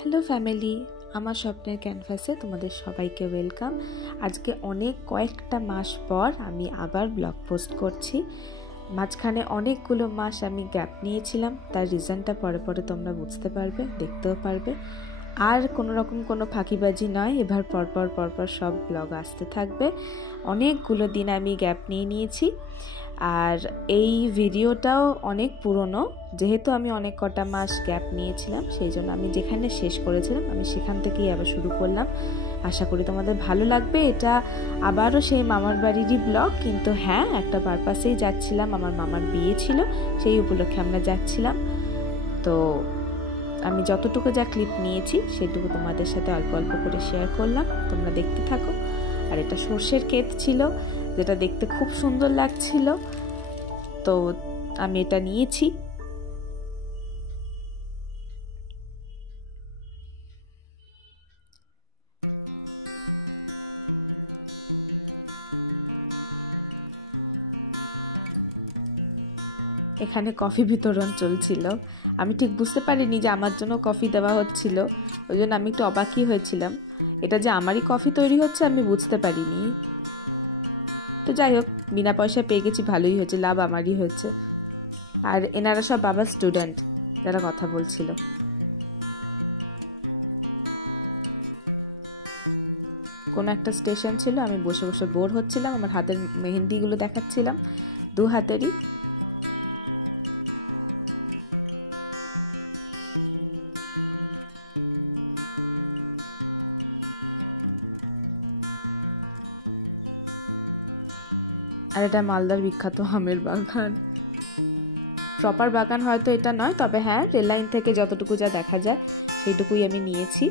Hello family, আমার স্বপ্নের ক্যানভাসে তোমাদের সবাইকে ওয়েলকাম। আজকে কয়েকটা মাস পর আমি আবার ব্লগ পোস্ট করছি। মাঝখানে অনেকগুলো মাস আমি গ্যাপ নিয়েছিলাম, তার রিজনটা পরে পরে তোমরা বুঝতে পারবে, দেখতেও পারবে। আর কোনো ফাঁকিবাজি নয়, এবার পরপর সব ব্লগ আসতে থাকবে। অনেকগুলো দিন আমি গ্যাপ নিয়েছি। আর এই ভিডিওটাও অনেক পুরনো, যেহেতু আমি অনেক কটা মাস গ্যাপ নিয়েছিলাম, সেই জন্য আমি যেখানে শেষ করেছিলাম আমি সেখান থেকেই আবার শুরু করলাম। আশা করি তোমাদের ভালো লাগবে। এটা আবারও সেই মামার বাড়িরই ব্লগ, কিন্তু হ্যাঁ, একটা পারপাসেই যাচ্ছিলাম। আমার মামার বিয়ে ছিল, সেই উপলক্ষে আমরা যাচ্ছিলাম। তো আমি যতটুকু যা ক্লিপ নিয়েছি সেটুকু তোমাদের সাথে অল্প অল্প করে শেয়ার করলাম, তোমরা দেখতে থাকো। আর এটা সর্ষের ক্ষেত ছিল, যেটা দেখতে খুব সুন্দর লাগছিল, তো আমি এটা নিয়েছি। এখানে কফি বিতরণ চলছিল। আমি ঠিক বুঝতে পারিনি যে আমার জন্য কফি দেওয়া হচ্ছিল, ওই জন্য আমি একটু অবাকই হয়েছিলাম। এটা যে আমারই কফি তৈরি হচ্ছে আমি বুঝতে পারিনি। তো যাই হোক, বিনা পয়সা পেয়ে গেছি, ভালোই হয়েছে, লাভ আমারই হয়েছে। আর এনারা সব বাবার স্টুডেন্ট যারা কথা বলছিল। কোনো একটা স্টেশন ছিল, আমি বসে বসে বোর হচ্ছিলাম, আমার হাতের মেহেন্দিগুলো দেখাচ্ছিলাম, দু হাতেরই। আর এটা মালদার বিখ্যাত আমের বাগান। প্রপার বাগান হয়তো এটা নয়, তবে হ্যাঁ, রেল লাইন থেকে যতটুকু যা দেখা যায় সেইটুকুই আমি নিয়েছি।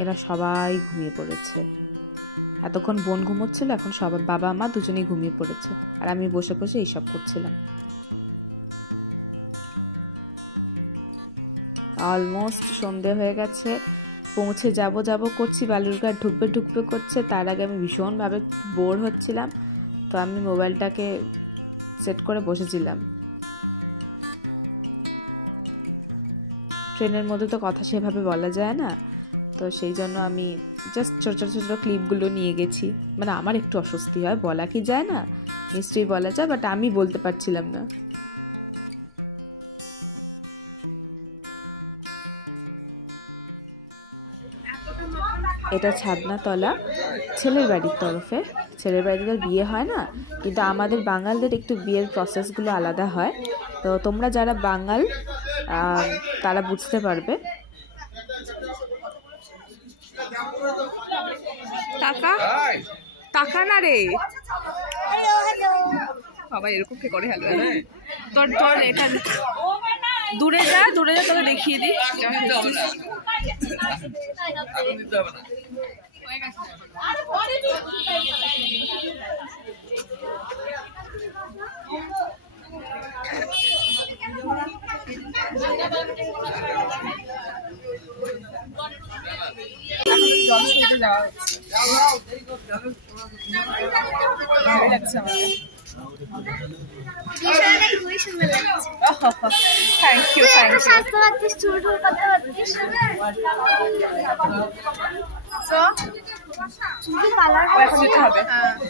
এরা সবাই ঘুমিয়ে পড়েছে। এতক্ষণ বোন ঘুমোচ্ছিল, এখন সবাই বাবা মা দুজনেই ঘুমিয়ে পড়েছে, আর আমি বসে বসে এইসব করছিলাম। অলমোস্ট সন্ধে হয়ে গেছে, পৌঁছে যাব করছি, বালুরঘাট ঢুকবে করছে। তার আগে আমি ভীষণভাবে বোর হচ্ছিলাম, তো আমি মোবাইলটাকে সেট করে বসেছিলাম। ট্রেনের মধ্যে তো কথা সেভাবে বলা যায় না, তো সেই জন্য আমি জাস্ট ছোট ক্লিপগুলো নিয়ে গেছি। মানে আমার একটু অস্বস্তি হয়, বলা কি যায় না, নিশ্চয়ই বলা যায়, বাট আমি বলতে পারছিলাম না। এটা ছাদনাতলা, ছেলের বাড়ির তরফে। ছেলের বাড়িতে বিয়ে হয় না, কিন্তু আমাদের বাঙালদের একটু বিয়ের প্রসেসগুলো আলাদা হয়। তো তোমরা যারা বাঙাল তারা বুঝতে পারবে। টাকা না রে বাবা, এরকম কে করে? হ্যালো, তোর এটা দূরে যা তোকে দেখিয়ে দিই।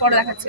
পরে দেখাচ্ছি।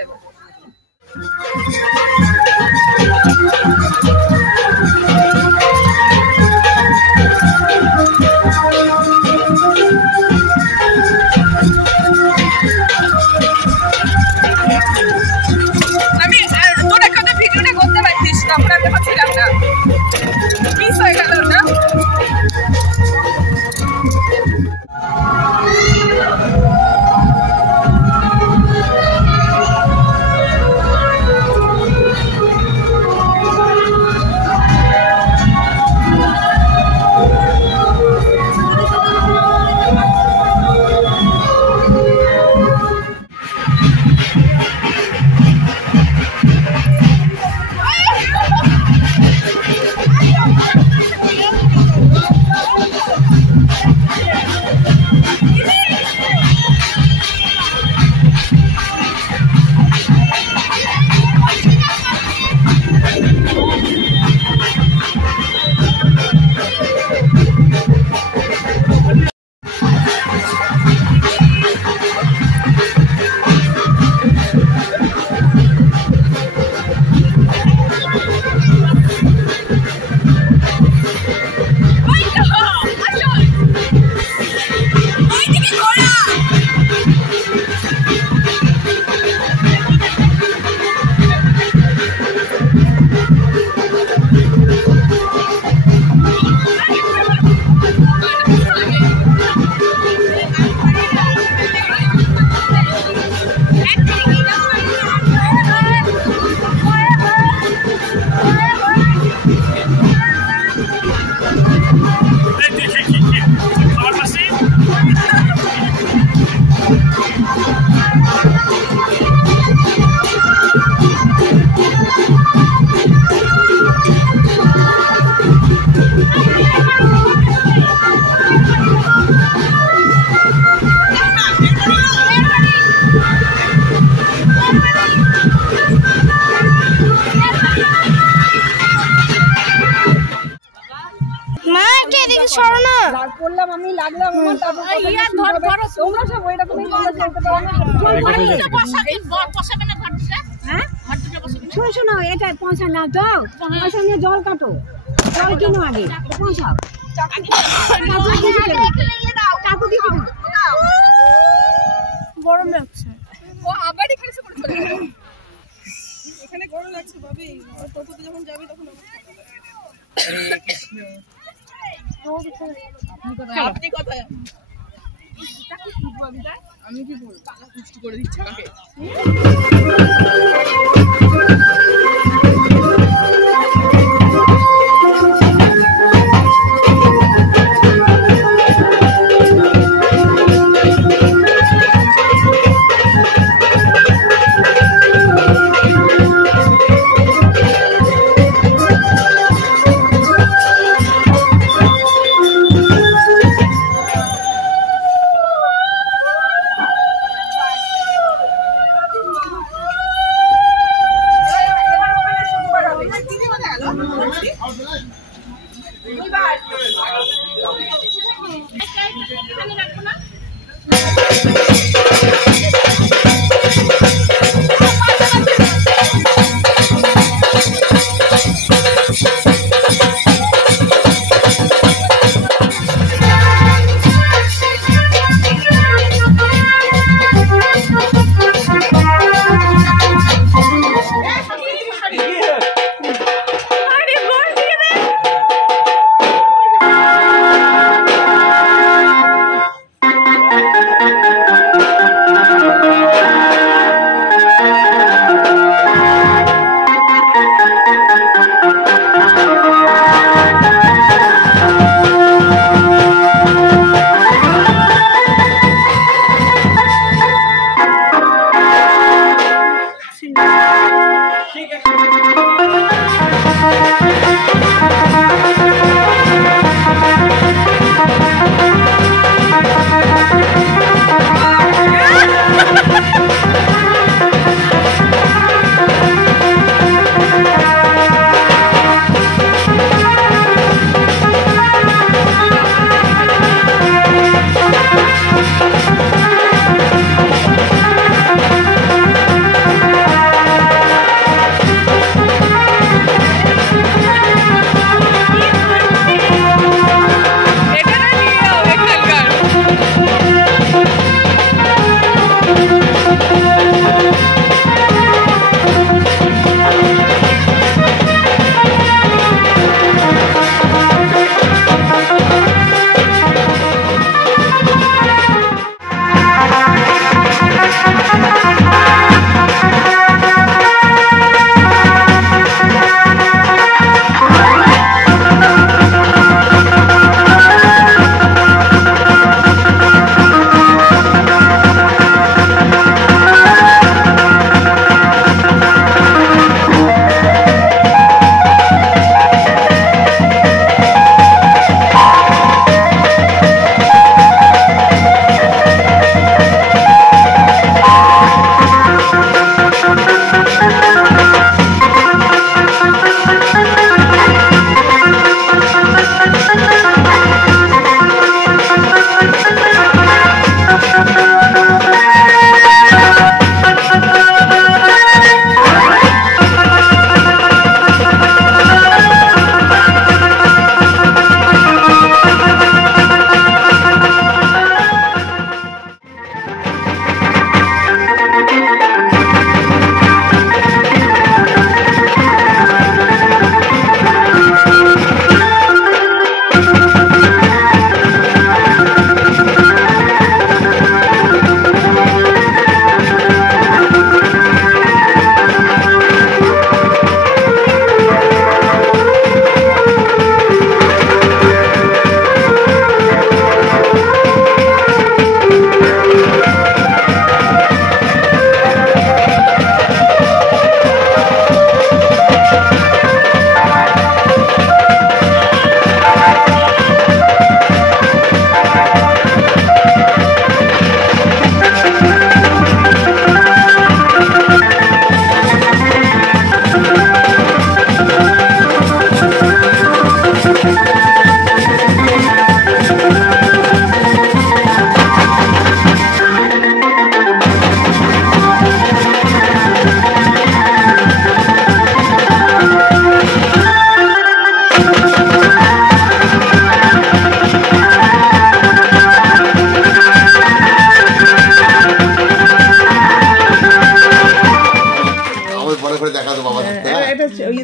লাগলাম আমি লাগলাম আমার তারপর তোমরা সব ওই রকমই শোনো শোনো এটা পয়সা না দাও পয়সা নিয়ে জল কাটো জল কিনো আগে পয়সা গরম লাগছে ও আবার এখানে এসে পড়ে এখানে গরম লাগছে ভাবি টোটোতে যখন যাবি তখন আপনি কোথায় আমি কি বলবো টাকা পুষ্টি করে দিচ্ছি আমাকে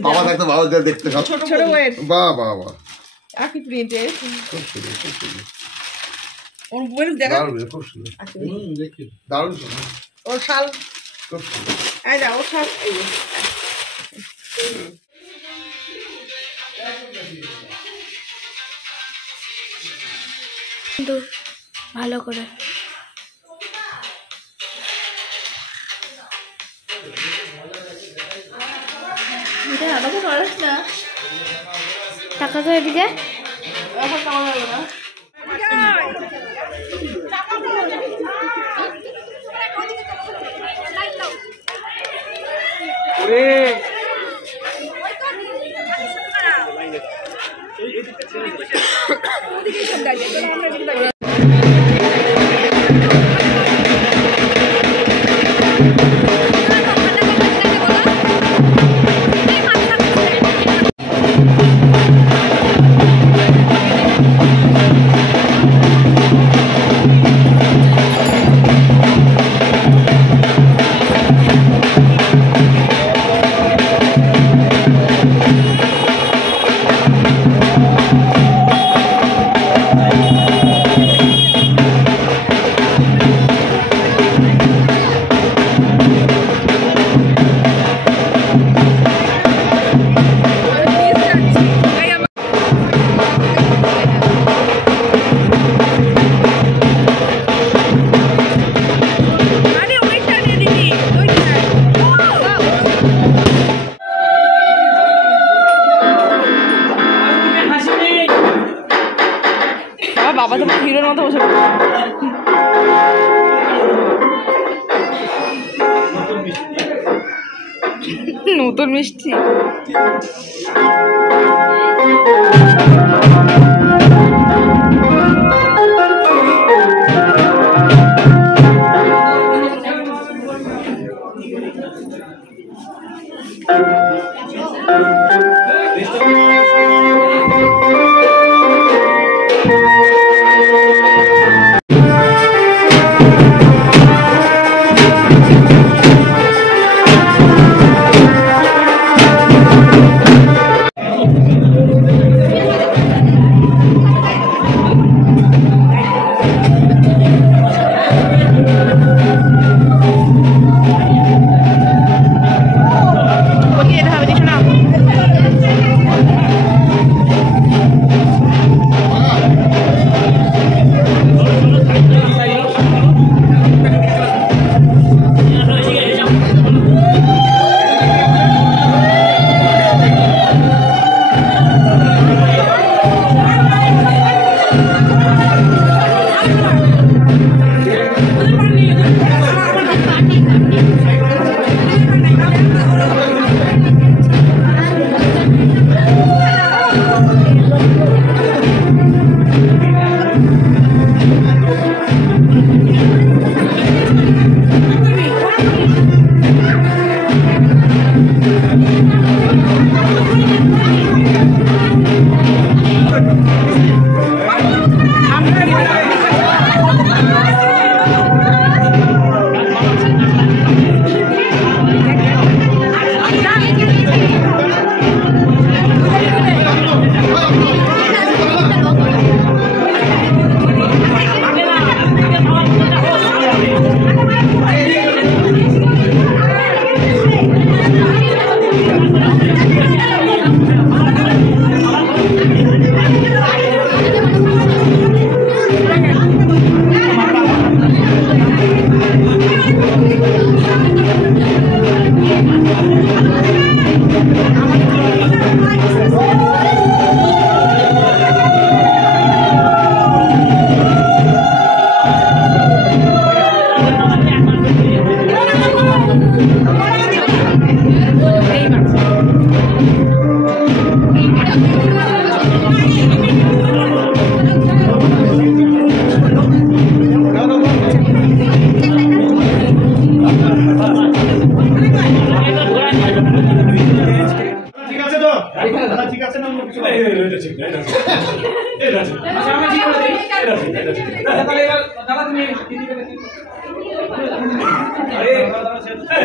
বাবা থাকতো বাবা দেখতে সব ছোট বইয়ের বাহ বাহ বাহ আকি প্রিন্টের খুব সুন্দর খুব সুন্দর ওর বইয়ের দেখা খুব সুন্দর দেখি দারুণ সুন্দর ওর শাল খুব সুন্দর এই না ওর শাল এই কিন্তু ভালো করে টাকা তো এদিকে বাবা তো হিরোর মতো বসে নতুন মিষ্টি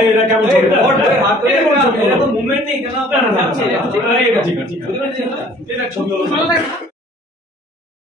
এটা কেমন ছবি মুভমেন্ট নেই কেন? এটা ছবি হলো